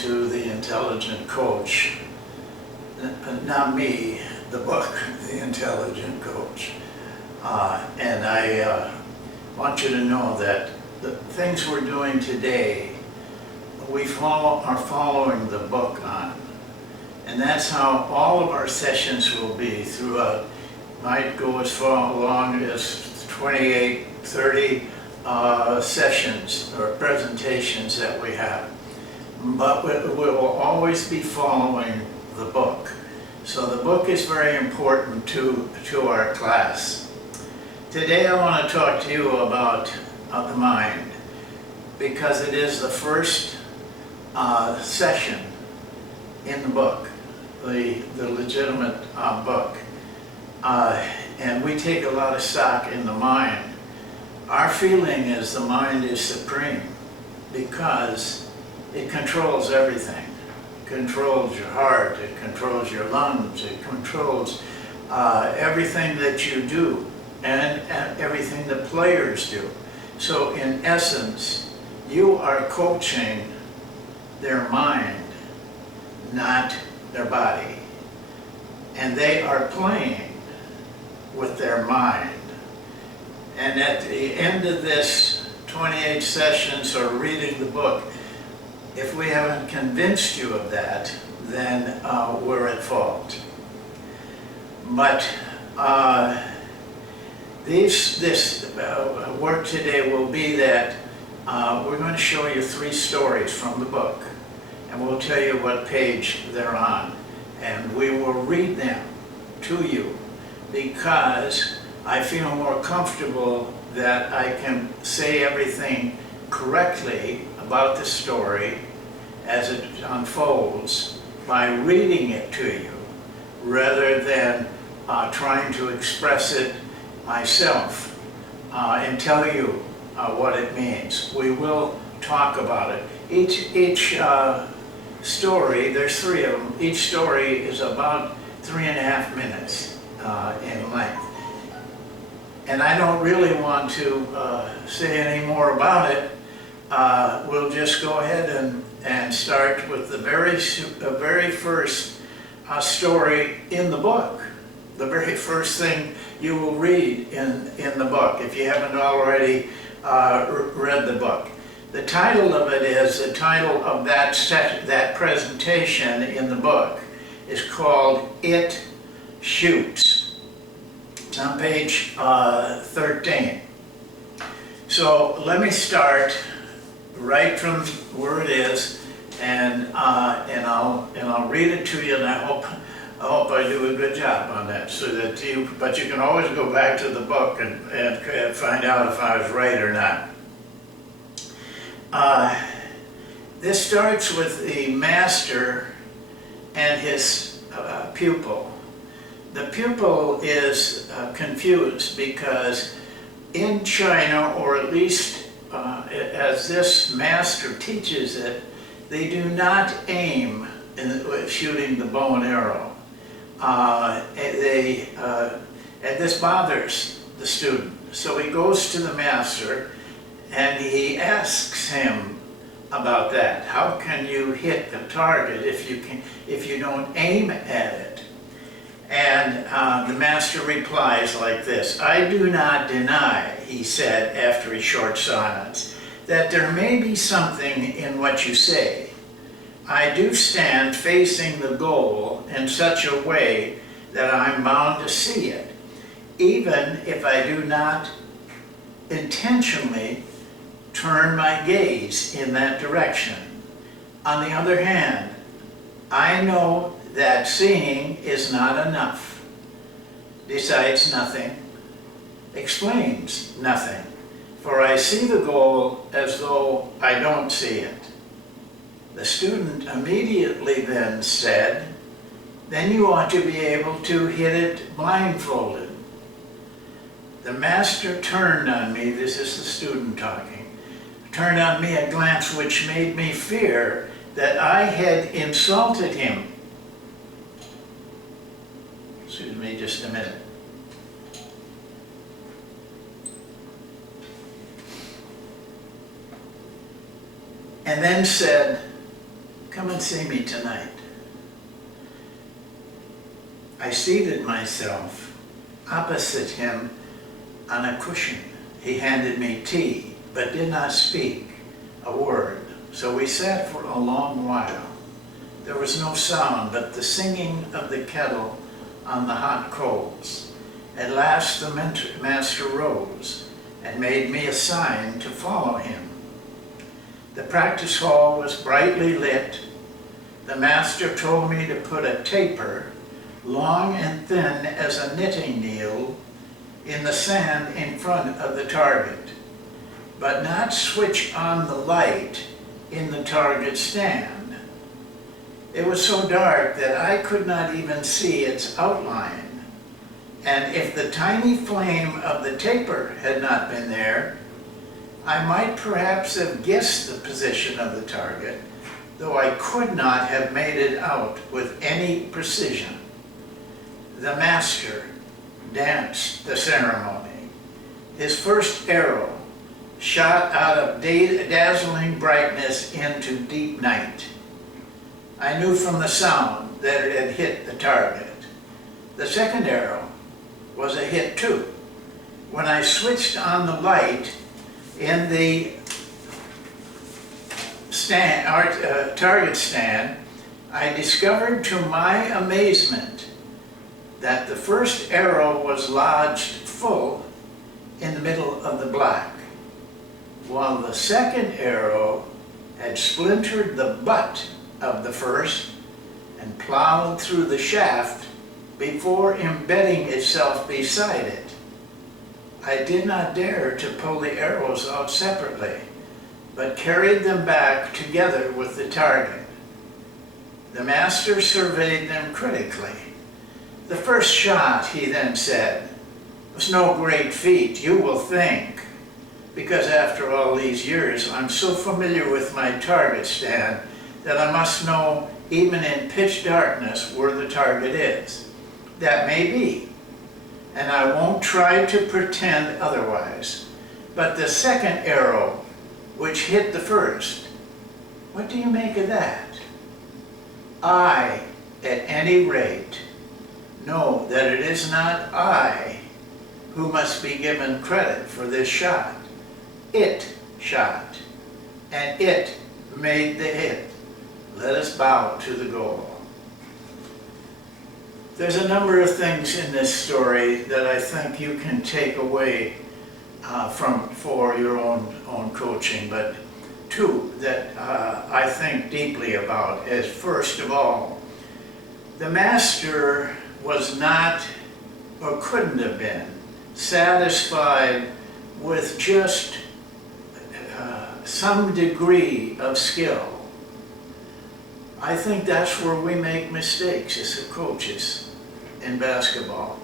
to The Intelligent Coach. Not me, the book, The Intelligent Coach. And I want you to know that the things we're doing today, we are following the book on. And that's how all of our sessions will be throughout. Might go as far along as 28, 30 sessions or presentations that we have. But we will always be following the book. So the book is very important to our class. Today I want to talk to you about the mind, because it is the first session in the book, the legitimate book. And we take a lot of stock in the mind. Our feeling is the mind is supreme because it controls everything. It controls your heart, it controls your lungs, it controls everything that you do and everything the players do. So in essence, you are coaching their mind, not their body. And they are playing with their mind. And at the end of this 28 sessions or reading the book, if we haven't convinced you of that, then we're at fault. But this work today will be that we're going to show you 3 stories from the book, and we'll tell you what page they're on, and we will read them to you because I feel more comfortable that I can say everything correctly about the story as it unfolds by reading it to you, rather than trying to express it myself and tell you what it means. We will talk about it. Each story, there's 3 of them, each story is about 3.5 minutes in length. And I don't really want to say any more about it. We'll just go ahead and start with the very first story in the book. The very first thing you will read in the book, if you haven't already read the book. The title of it is, the title of that presentation in the book is called It Shoots. It's on page 13. So let me start right from where it is, and I'll read it to you, and I hope I do a good job on that, so that but you can always go back to the book and find out if I was right or not. This starts with the master and his pupil. The pupil is confused because in China, or at least as this master teaches it, they do not aim in shooting the bow and arrow. And this bothers the student. So he goes to the master and he asks him about that. How can you hit the target if you don't aim at it? And the master replies like this: I do not deny, he said after a short silence, that there may be something in what you say. I do stand facing the goal in such a way that I'm bound to see it, even if I do not intentionally turn my gaze in that direction. On the other hand, I know that seeing is not enough, decides nothing, explains nothing, for I see the goal as though I don't see it. The student immediately then said, then you ought to be able to hit it blindfolded. The master turned on me, this is the student talking, turned on me a glance which made me fear that I had insulted him. Excuse me just a minute. And then said, come and see me tonight. I seated myself opposite him on a cushion. He handed me tea, but did not speak a word. So we sat for a long while. There was no sound but the singing of the kettle on the hot coals. At last the master rose and made me a sign to follow him. The practice hall was brightly lit. The master told me to put a taper, long and thin as a knitting needle, in the sand in front of the target, but not switch on the light in the target stand. It was so dark that I could not even see its outline, and if the tiny flame of the taper had not been there, I might perhaps have guessed the position of the target, though I could not have made it out with any precision. The master danced the ceremony. His first arrow shot out of dazzling brightness into deep night. I knew from the sound that it had hit the target. The second arrow was a hit too. When I switched on the light in the target stand, I discovered to my amazement that the first arrow was lodged full in the middle of the black, while the second arrow had splintered the butt of the first and plowed through the shaft before embedding itself beside it. I did not dare to pull the arrows out separately, but carried them back together with the target. The master surveyed them critically. "The first shot," he then said, "was no great feat, you will think, because after all these years I'm so familiar with my target stand that I must know even in pitch darkness where the target is. That may be, and I won't try to pretend otherwise. But the second arrow, which hit the first, what do you make of that? I, at any rate, know that it is not I who must be given credit for this shot. It shot, and it made the hit. Let us bow to the goal." There's a number of things in this story that I think you can take away for your own coaching, but two that I think deeply about is, first of all, the master was not, or couldn't have been, satisfied with just some degree of skill. I think that's where we make mistakes as coaches in basketball.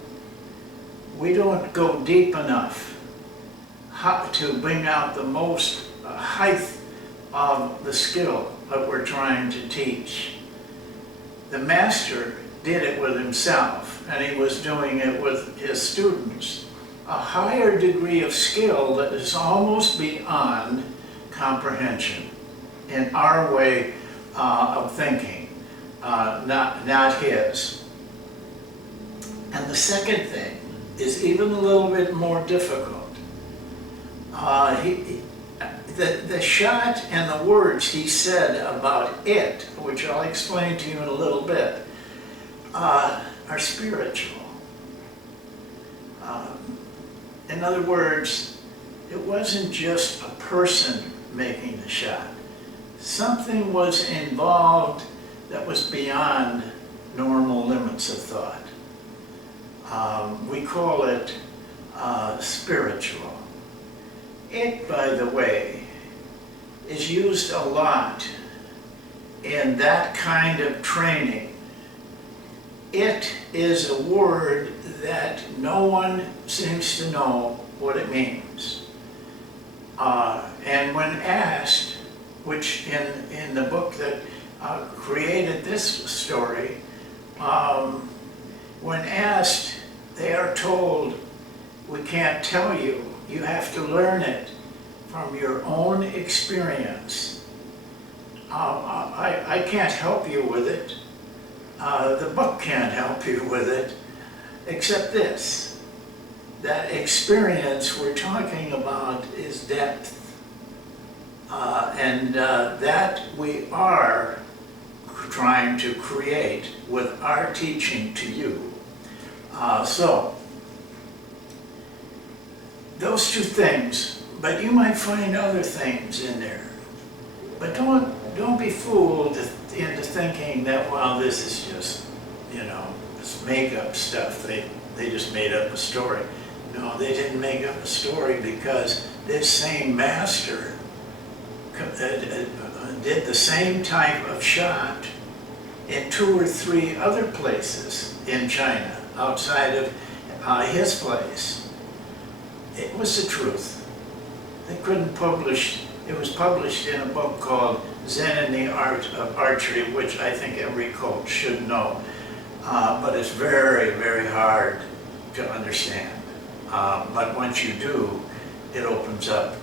We don't go deep enough to bring out the most height of the skill that we're trying to teach. The master did it with himself, and he was doing it with his students. A higher degree of skill that is almost beyond comprehension in our way of thinking, not his. And the second thing is even a little bit more difficult. The shot and the words he said about it, which I'll explain to you in a little bit, are spiritual. In other words, it wasn't just a person making the shot. Something was involved that was beyond normal limits of thought. We call it spiritual. It, by the way, is used a lot in that kind of training. It is a word that no one seems to know what it means. And when asked, which in the book that created this story, when asked, they are told, "We can't tell you. You have to learn it from your own experience." I can't help you with it. The book can't help you with it, except this. That experience we're talking about is depth. And that we are trying to create with our teaching to you. So, those two things, but you might find other things in there. But don't be fooled into thinking that, well, this is just, this make-up stuff. They just made up a story. No, they didn't make up a story, because this same master did the same type of shot in 2 or 3 other places in China, outside of his place. It was the truth. They couldn't publish. It was published in a book called Zen and the Art of Archery, which I think every coach should know. But it's very, very hard to understand. But once you do, it opens up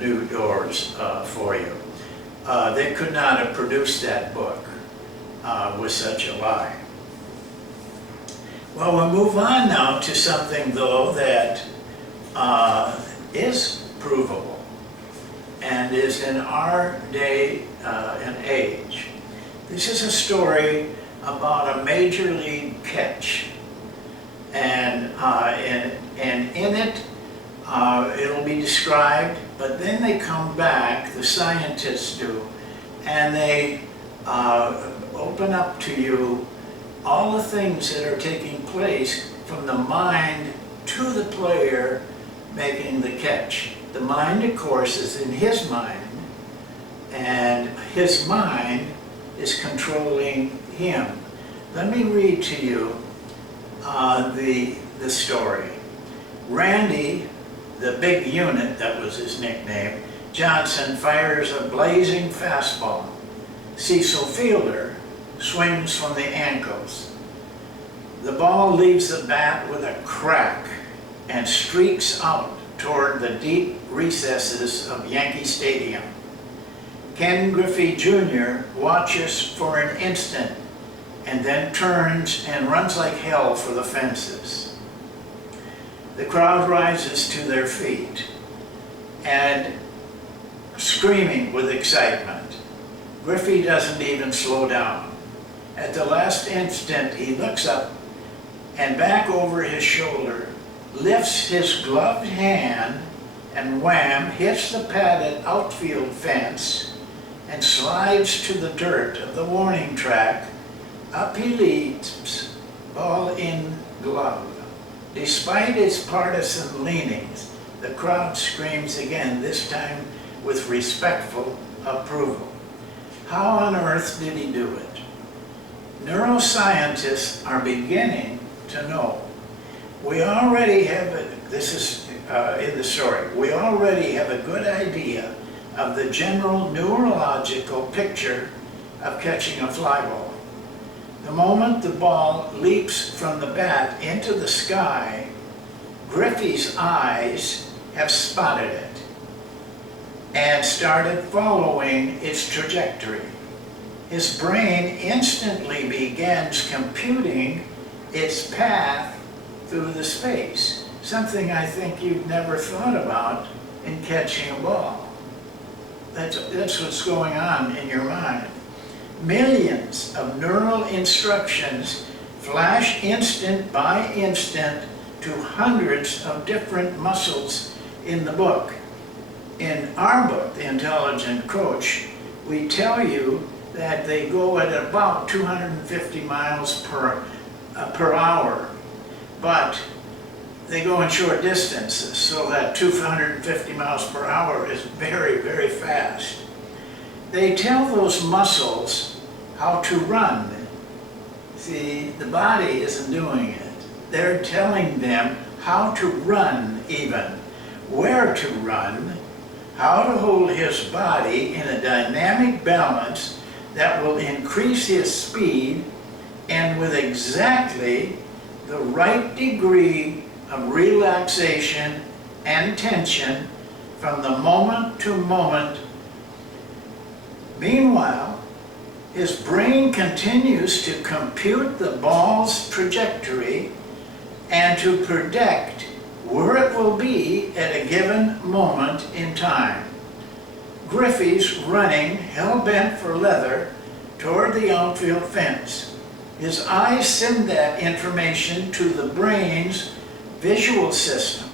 new doors for you. They could not have produced that book with such a lie. Well, we'll move on now to something, though, that is provable and is in our day and age. This is a story about a major league catch, and in it it'll be described, but then they come back, the scientists do, and they open up to you all the things that are taking place from the mind to the player making the catch. The mind, of course, is in his mind, and his mind is controlling him. Let me read to you the story. Randy, the big unit, that was his nickname, Johnson, fires a blazing fastball. Cecil Fielder swings from the ankles. The ball leaves the bat with a crack and streaks out toward the deep recesses of Yankee Stadium. Ken Griffey Jr. watches for an instant and then turns and runs like hell for the fences. The crowd rises to their feet and screaming with excitement. Griffey doesn't even slow down. At the last instant, he looks up and back over his shoulder, lifts his gloved hand, and wham, hits the padded outfield fence and slides to the dirt of the warning track. Up he leaps, ball in glove. Despite its partisan leanings, the crowd screams again, this time with respectful approval. How on earth did he do it? Neuroscientists are beginning to know. We already have, this is in the story, we already have a good idea of the general neurological picture of catching a fly ball. The moment the ball leaps from the bat into the sky, Griffey's eyes have spotted it and started following its trajectory. His brain instantly begins computing its path through the space, something I think you've never thought about in catching a ball. That's what's going on in your mind. Millions of neural instructions flash instant by instant to hundreds of different muscles in the book. In our book, The Intelligent Coach, we tell you that they go at about 250 miles per hour, but they go in short distances, so that 250 miles per hour is very, very fast. They tell those muscles how to run. See, the body isn't doing it. They're telling them how to run even, where to run, how to hold his body in a dynamic balance that will increase his speed and with exactly the right degree of relaxation and tension from the moment to moment Meanwhile, his brain continues to compute the ball's trajectory and to predict where it will be at a given moment in time. Griffey's running, hell-bent for leather, toward the outfield fence. His eyes send that information to the brain's visual system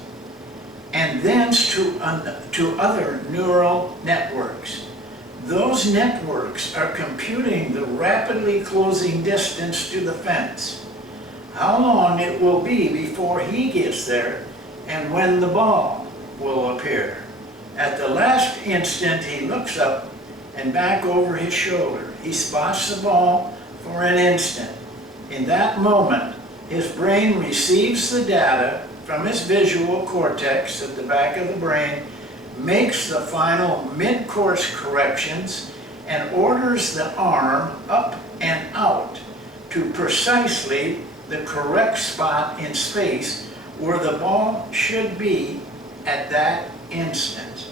and thence to other neural networks. Those networks are computing the rapidly closing distance to the fence, how long it will be before he gets there, and when the ball will appear. At the last instant, he looks up and back over his shoulder. He spots the ball for an instant. In that moment, his brain receives the data from his visual cortex at the back of the brain, makes the final mid-course corrections, and orders the arm up and out to precisely the correct spot in space where the ball should be at that instant.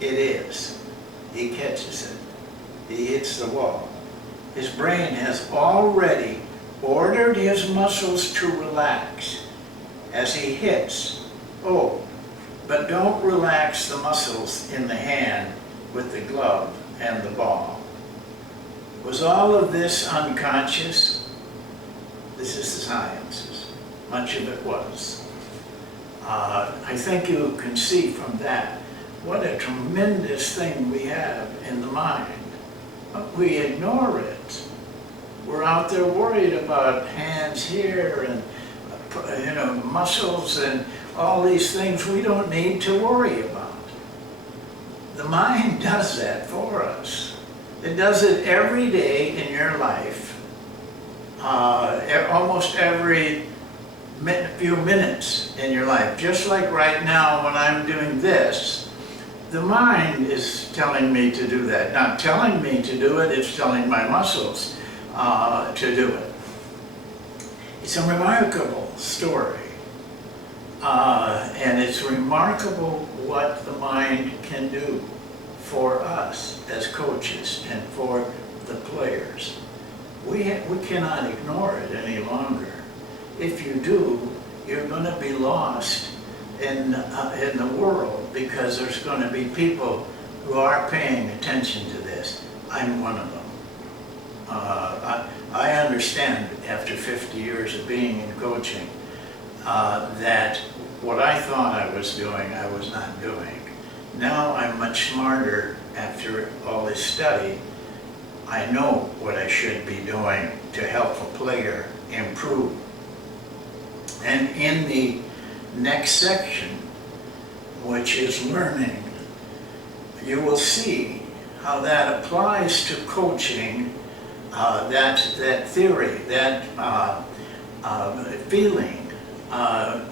It is. He catches it. He hits the wall. His brain has already ordered his muscles to relax as he hits. Oh, but don't relax the muscles in the hand with the glove and the ball. Was all of this unconscious? This is the sciences. Much of it was. I think you can see from that what a tremendous thing we have in the mind. But we ignore it. We're out there worried about hands here and muscles and all these things we don't need to worry about. The mind does that for us. It does it every day in your life, almost every few minutes in your life. Just like right now when I'm doing this, the mind is telling me to do that. Not telling me to do it, it's telling my muscles to do it. It's a remarkable story. And it's remarkable what the mind can do for us as coaches and for the players. We cannot ignore it any longer. If you do, you're going to be lost in the world, because there's going to be people who are paying attention to this. I'm one of them. I understand after 50 years of being in coaching that what I thought I was doing, I was not doing. Now I'm much smarter after all this study. I know what I should be doing to help a player improve. And in the next section, which is learning, you will see how that applies to coaching, that theory, that feeling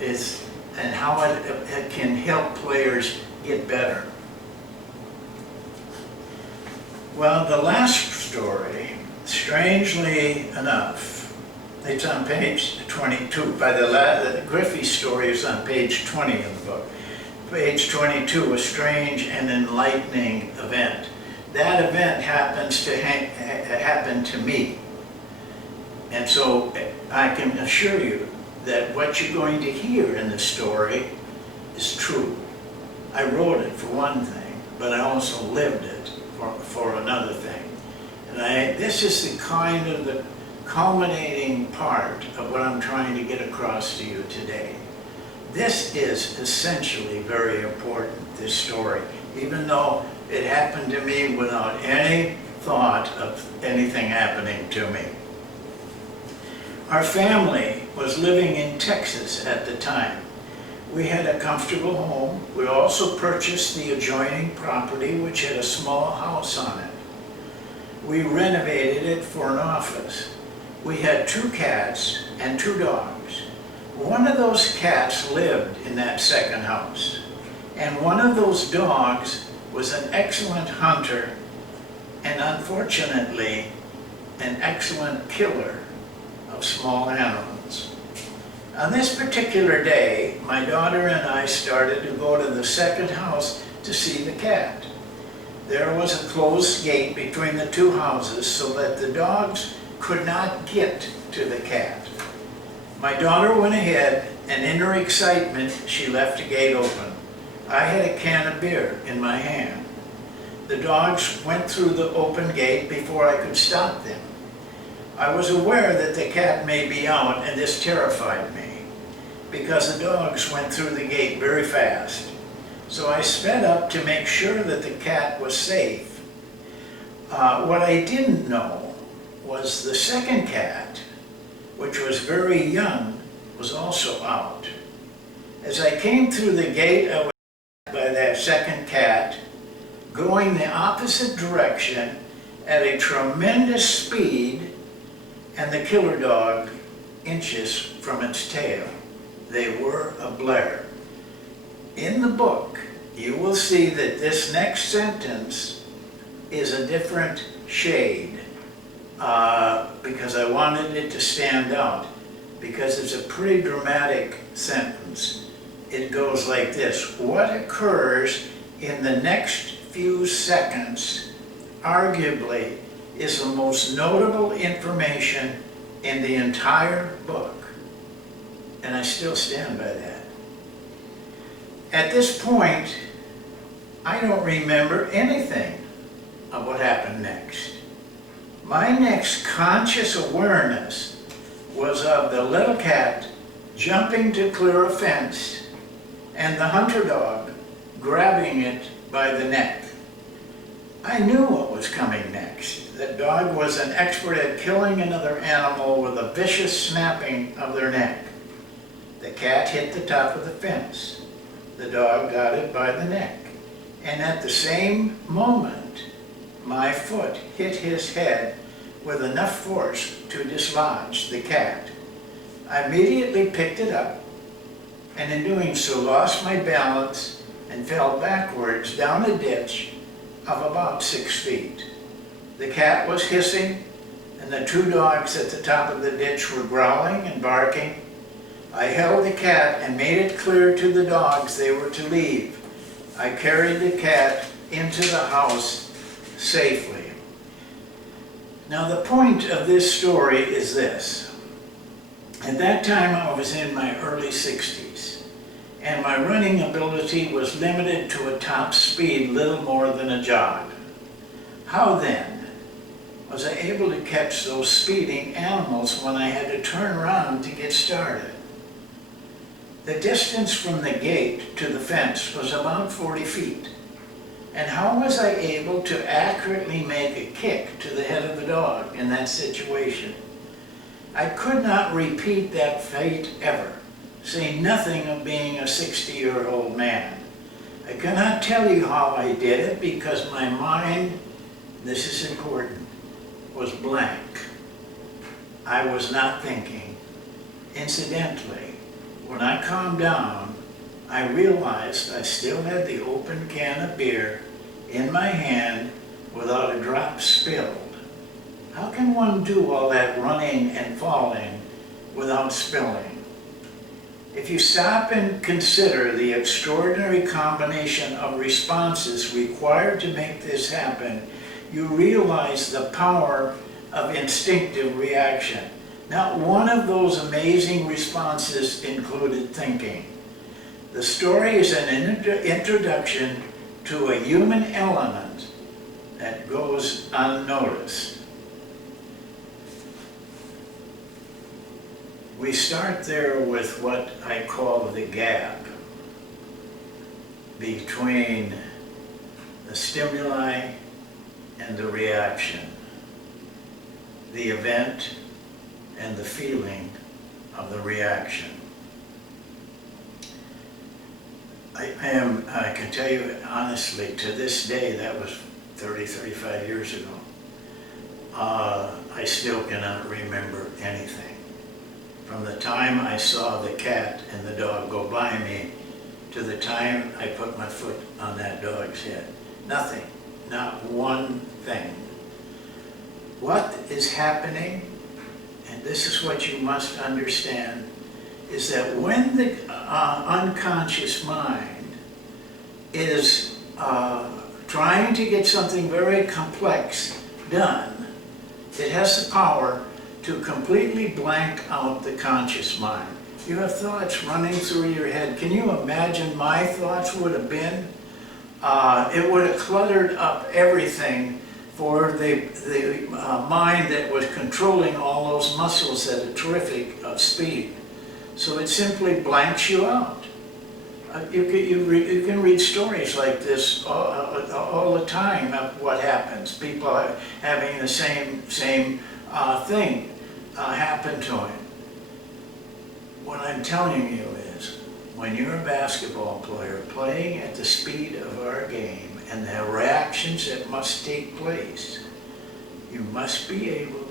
is, and how it can help players get better. Well, the last story, strangely enough, it's on page 22. The Griffey story is on page 20 of the book. Page 22, a strange and enlightening event. That event happens to happen to me. And so I can assure you that what you're going to hear in the story is true. I wrote it for one thing, but I also lived it for another thing. And this is the kind of the culminating part of what I'm trying to get across to you today. This is essentially very important, this story, even though it happened to me without any thought of anything happening to me. Our family was living in Texas at the time. We had a comfortable home. We also purchased the adjoining property, which had a small house on it. We renovated it for an office. We had 2 cats and 2 dogs. One of those cats lived in that second house, and one of those dogs was an excellent hunter and, unfortunately, an excellent killer of small animals. On this particular day, my daughter and I started to go to the second house to see the cat. there was a closed gate between the two houses so that the dogs could not get to the cat. My daughter went ahead, and in her excitement, she left the gate open. I had a can of beer in my hand. The dogs went through the open gate before I could stop them. I was aware that the cat may be out, and this terrified me, because the dogs went through the gate very fast. So I sped up to make sure that the cat was safe. What I didn't know was the second cat, which was very young, was also out. As I came through the gate, I was attacked by that second cat, going the opposite direction at a tremendous speed, and the killer dog inches from its tail. They were a Blair. In the book, you will see that this next sentence is a different shade because I wanted it to stand out, because it's a pretty dramatic sentence. It goes like this: what occurs in the next few seconds arguably is the most notable information in the entire book. And I still stand by that. At this point, I don't remember anything of what happened next. My next conscious awareness was of the little cat jumping to clear a fence and the hunter dog grabbing it by the neck. I knew what was coming next. The dog was an expert at killing another animal with a vicious snapping of their neck. The cat hit the top of the fence. The dog got it by the neck. And at the same moment, my foot hit his head with enough force to dislodge the cat. I immediately picked it up, and in doing so lost my balance and fell backwards down a ditch of about 6 feet. The cat was hissing, and the two dogs at the top of the ditch were growling and barking. I held the cat and made it clear to the dogs they were to leave. I carried the cat into the house safely. Now the point of this story is this. At that time I was in my early 60s, and my running ability was limited to a top speed little more than a jog. How then was I able to catch those speeding animals when I had to turn around to get started? The distance from the gate to the fence was about 40 feet. And how was I able to accurately make a kick to the head of the dog in that situation? I could not repeat that feat ever, say nothing of being a 60-year-old man. I cannot tell you how I did it because my mind, this is important, was blank. I was not thinking. Incidentally, when I calmed down, I realized I still had the open can of beer in my hand without a drop spilled. How can one do all that running and falling without spilling? If you stop and consider the extraordinary combination of responses required to make this happen, you realize the power of instinctive reaction. Not one of those amazing responses included thinking. The story is an introduction to a human element that goes unnoticed. We start there with what I call the gap between the stimuli and the reaction, the event and the feeling of the reaction. I can tell you honestly, to this day, that was 30, 35 years ago, I still cannot remember anything. From the time I saw the cat and the dog go by me to the time I put my foot on that dog's head. Nothing, not one thing. What is happening, and this is what you must understand, is that when the unconscious mind is trying to get something very complex done, it has the power to completely blank out the conscious mind. You have thoughts running through your head. Can you imagine my thoughts would have been? It would have cluttered up everything for the mind that was controlling all those muscles at a terrific speed. So it simply blanks you out. You can read stories like this all the time of what happens. People are having the same thing happen to him. What I'm telling you is, when you're a basketball player playing at the speed of our game and the reactions that must take place, you must be able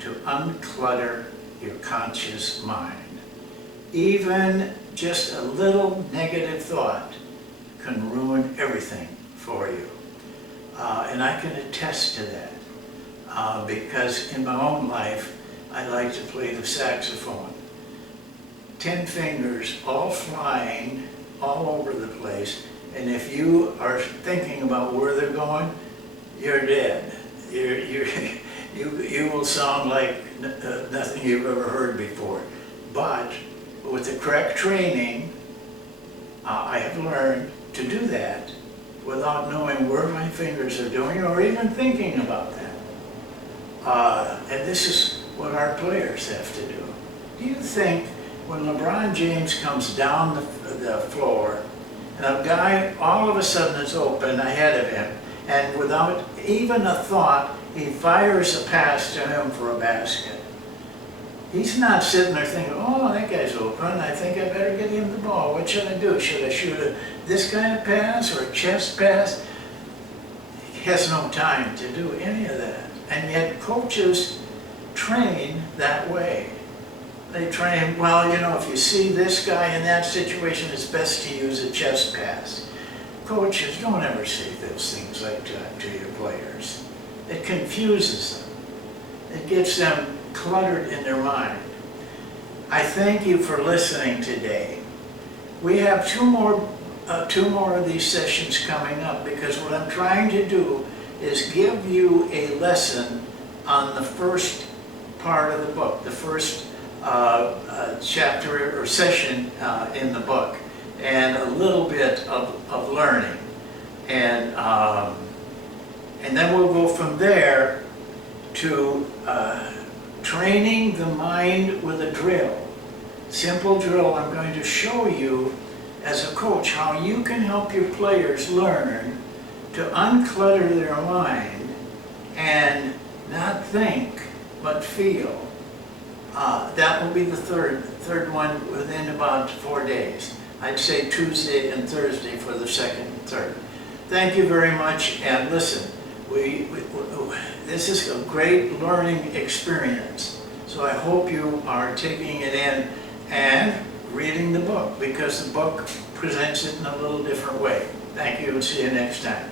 to unclutter your conscious mind. Even just a little negative thought can ruin everything for you. And I can attest to that because in my own life, I like to play the saxophone. 10 fingers all flying all over the place, and if you are thinking about where they're going, you're dead. You will sound like nothing you've ever heard before. But with the correct training, I have learned to do that without knowing where my fingers are doing or even thinking about them. And this is what our players have to do. Do you think when LeBron James comes down the floor and a guy all of a sudden is open ahead of him, and without even a thought, he fires a pass to him for a basket? He's not sitting there thinking, oh, that guy's open, I think I better get him the ball. What should I do? Should I shoot this kind of pass or a chest pass? He has no time to do any of that. And yet coaches train that way. They train, well, you know, if you see this guy in that situation, it's best to use a chest pass. Coaches, don't ever say those things like that to your players. It confuses them. It gets them cluttered in their mind. I thank you for listening today. We have two more of these sessions coming up, because what I'm trying to do is give you a lesson on the first part of the book, the first chapter or session in the book, and a little bit of learning. And then we'll go from there to training the mind with a drill. Simple drill. I'm going to show you as a coach how you can help your players learn to unclutter their mind and not think but feel. That will be the third one within about 4 days. I'd say Tuesday and Thursday for the second and third. Thank you very much, and listen, this is a great learning experience. So I hope you are taking it in and reading the book, because the book presents it in a little different way. Thank you, and see you next time.